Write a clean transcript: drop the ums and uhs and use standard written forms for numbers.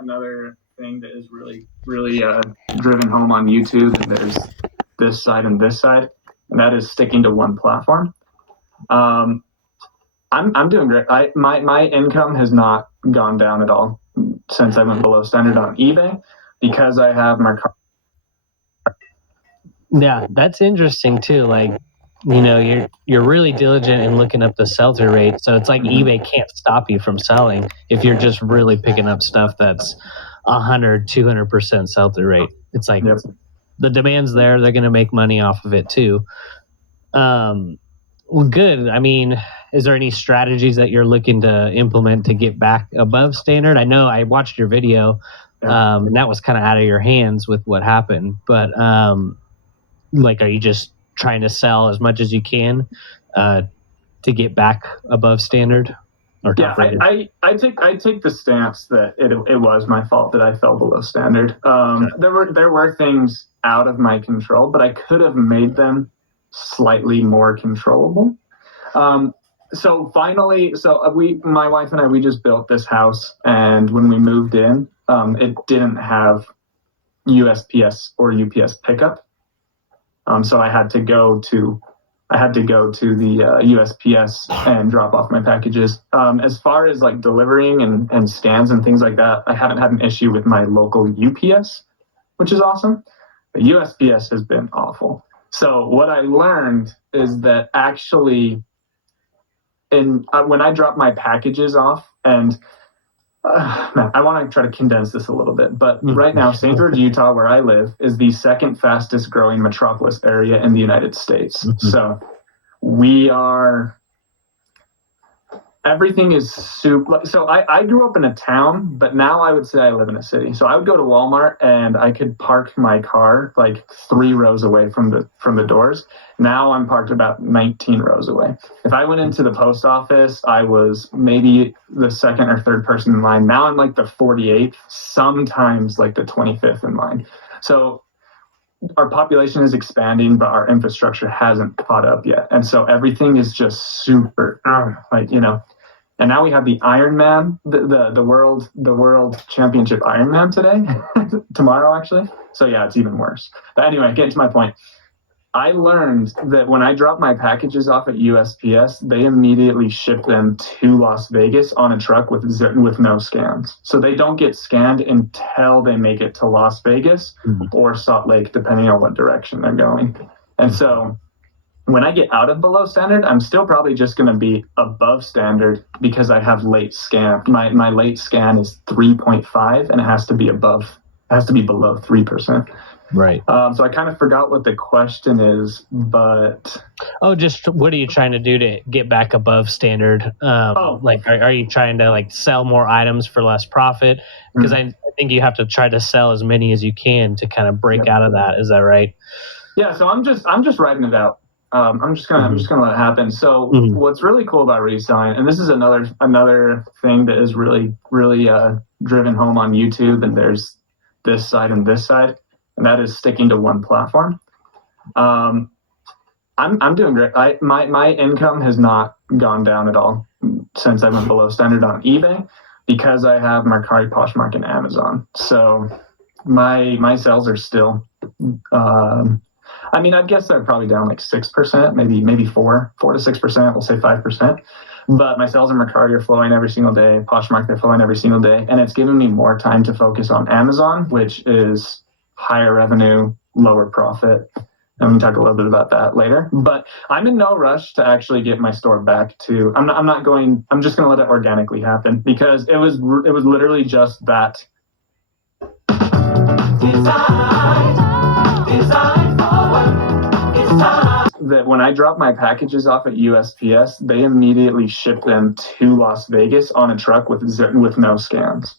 another thing that is really driven home on YouTube. And there's this side and this side, and that is sticking to one platform. Um, I'm doing great. My income has not gone down at all since I went below standard on eBay because I have my car. Yeah, that's interesting too. Like, you're really diligent in looking up the sell-through rate. So it's like eBay can't stop you from selling if you're just really picking up stuff that's 100-200% sell-through rate. It's like Yep. the demand's there; they're going to make money off of it too. Well, good. I mean, is there any strategies that you're looking to implement to get back above standard? I know I watched your video, and that was kind of out of your hands with what happened. But like, are you just trying to sell as much as you can to get back above standard? Or Yeah, I take the stance that it was my fault that I fell below standard. There were things out of my control, but I could have made them slightly more controllable. So finally, my wife and I, we just built this house, and when we moved in, it didn't have USPS or UPS pickup. So I had to go to the USPS and drop off my packages. As far as like delivering and scans and things like that, I haven't had an issue with my local UPS, which is awesome. But USPS has been awful. So what I learned is that actually, when I drop my packages off, and man, I want to try to condense this a little bit, but right now, St. George, Utah, where I live, is the second fastest growing metropolis area in the United States. Mm-hmm. So everything is super. So I grew up in a town, but now I would say I live in a city. So I would go to Walmart and I could park my car like 3 rows away from the doors. Now I'm parked about 19 rows away. If I went into the post office, I was maybe the second or third person in line. Now I'm like the 48th, sometimes like the 25th in line. So our population is expanding, but our infrastructure hasn't caught up yet. And so everything is just super, and now we have the Ironman, the world championship Ironman today, tomorrow actually. So yeah, it's even worse. But anyway, getting to my point. I learned that when I drop my packages off at USPS, they immediately ship them to Las Vegas on a truck with no scans. So they don't get scanned until they make it to Las Vegas or Salt Lake, depending on what direction they're going. And so when I get out of below standard, I'm still probably just going to be above standard because I have late scan. My late scan is 3.5 and it has to be below 3%. Right. So I kind of forgot what the question is, but just what are you trying to do to get back above standard? Like, are you trying to like sell more items for less profit? Because I think you have to try to sell as many as you can to kind of break out of that. Is that right? Yeah. So I'm just writing it out. I'm just gonna let it happen. So what's really cool about reselling, and this is another thing that is really driven home on YouTube, and there's this side and this side, and that is sticking to one platform. I'm doing great. My income has not gone down at all since I went below standard on eBay because I have Mercari, Poshmark, and Amazon. So my sales are still. I guess they're probably down like 6%, maybe 4 to 6%. We'll say 5%. But my sales in Mercari are flowing every single day. Poshmark, they're flowing every single day. And it's giving me more time to focus on Amazon, which is higher revenue, lower profit. And we can talk a little bit about that later. But I'm in no rush to actually get my store back to. I'm just going to let it organically happen because it was literally just that. That when I drop my packages off at USPS, they immediately ship them to Las Vegas on a truck with no scans.